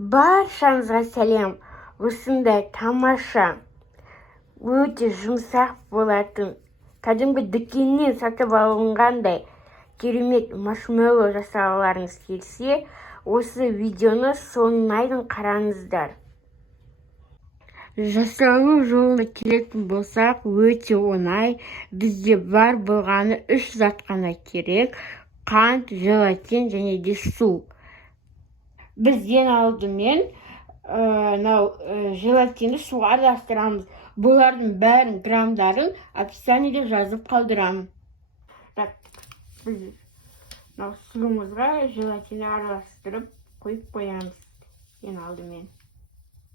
Баршаңызға сәлем. Осындай тамаша, өте жұмсақ болатын, кәдімгі дүкеннен сатып алынғандай керемет маршмеллоу жасағыларыңыз келсе, осы видеоны соңына қараңыздар. Жасалу жолына келетін болсақ, өте оңай. Бізде бар болғаны 3 зат қана керек: қант, желатин және де су. Біз ең алдымен желатинді суға араластырамыз. Бұлардың бәрін граммдарын описаниеде жазып қалдырамын. Біз суымызға желатинді араластырып қойып қоямыз ең алдымен.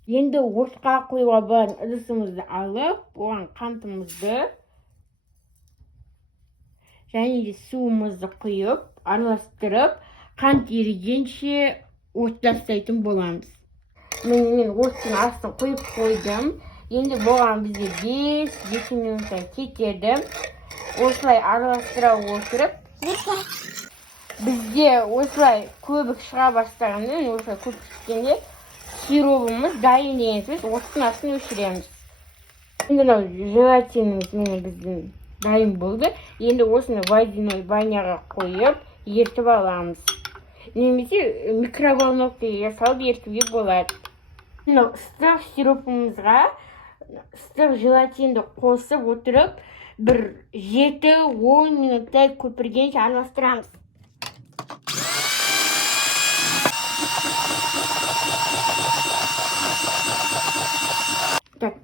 Енді отқа қоюға болатын ыдысымызды алып, оған қантымызды және де суымызды құйып, араластырып, қант ерігенше от тастайтын боламыз. Мен оттың астын қойып қойдым. Енді болған бізде 5-10 минуттан кетеді. Осылай араластыра отырып, бізде осылай көбік шыға бастағанда, осылай көбік түскенде сиробымыз дайын дегенсіз, оттың астын өшіреміз. Енді желатиніміз біздің дайын болды. Енді осыны водяной баняға қойып, ертіп аламыз. Немесе микроволновкаға салып ертуге болады. Ыстық сиропымызға ыстық желатинді қосып отырып, бір 7-10 минуттай көпіргенше араластырамыз.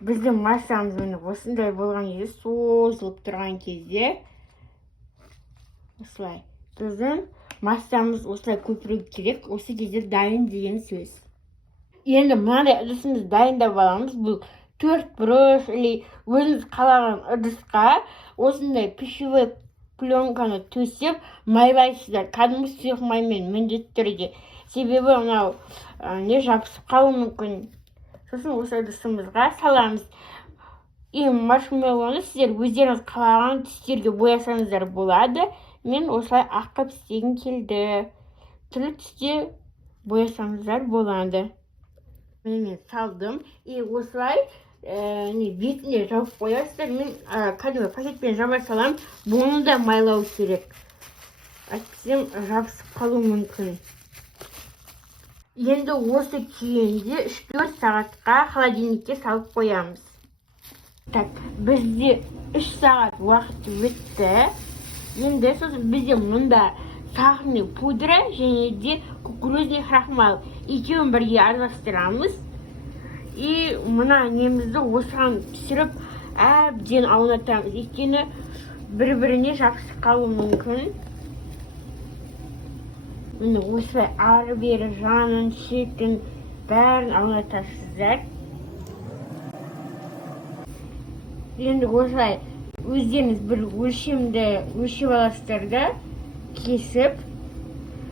Біздің массамыз осындай болған кезде, созылып тұрған кезде, осылай біздің массамыз осылай көпіру керек, осы кезде дайын деген сөз. Енді мынандай ыдысымызды дайындап аламыз. Бұл 4 бұрыш, өзіңіз қалаған ыдысқа осындай пищевой пленканы төсеп майлайсыздар. Кәдімгі сұйық маймен міндетті түрде. Себебі жабысып қалуы мүмкін. Сосын осы ыдысымызға саламыз. Маршмеллоуны сіздер өздеріңіз қалаған түстерге боясаңыздар болады. Мен осылай аққып істегім келді. Түрлі түсте боясаңыздар болады. Мен салдым. Осылай бетіне жауып қоясыздар. Мен кәдімгі пакетпен жаба салам. Бұны да майлау керек. Әйтпесем жабысып қалуы мүмкін. Енді осы күйінде 3-4 сағатқа холодильникке салып қоямыз. Бізде 3 сағат уақыт өтті. Енді бізде мұнда сахарный пудра және де кукурузный крахмал екеуін бірге араластырамыз. Мына немізді осыған түсіріп, әбден аунатамыз. Өйткені бір-біріне жабысып қалуы мүмкін. Осылай ары-бері жанын, шетін бәрін аунатасыздар. Енді осылай өздеріңіз бір өлшемді өлшеп аласыздар да, кесіп,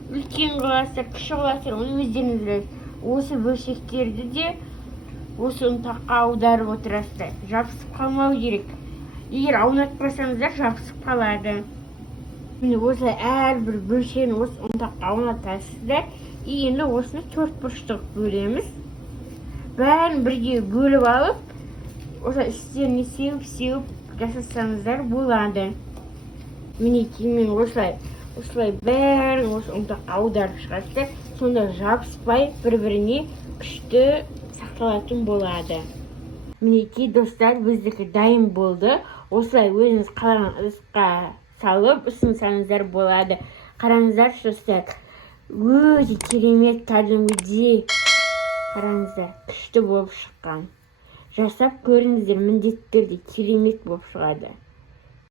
үлкен қыласыздар, кіші қыласыздар, оны өздеріңіз білесіз. Осы бөлшектерді де осы ұнтаққа аударып отырасыздар. Жабысып қалмау керек. Егер аунатпасаңыздар, жабысып қалады. Осылай әрбір бөлшегін осы ұнтаққа аунатасыздар. Енді осыны 4 бұрыштық бөлеміз. Бәрін бірге бөліп алып, осылай үстеріне сеуіп жасасаңыздар болады. Мен осылай бәрін осы ұнтаққа аударып шығарсыздар. Сонда жабыспай бір-біріне күшті сақталатын болады. Мінекей достар, біздікі дайын болды. Осылай өзіңіз қалаған ыдысқа салып ұсынсаңыздар болады. Қараңыздар достар, өте керемет, кәдімгідей қараңыздар, күшті болып шыққан. Жасап көріңіздер, міндетті түрде керемет болып шығады.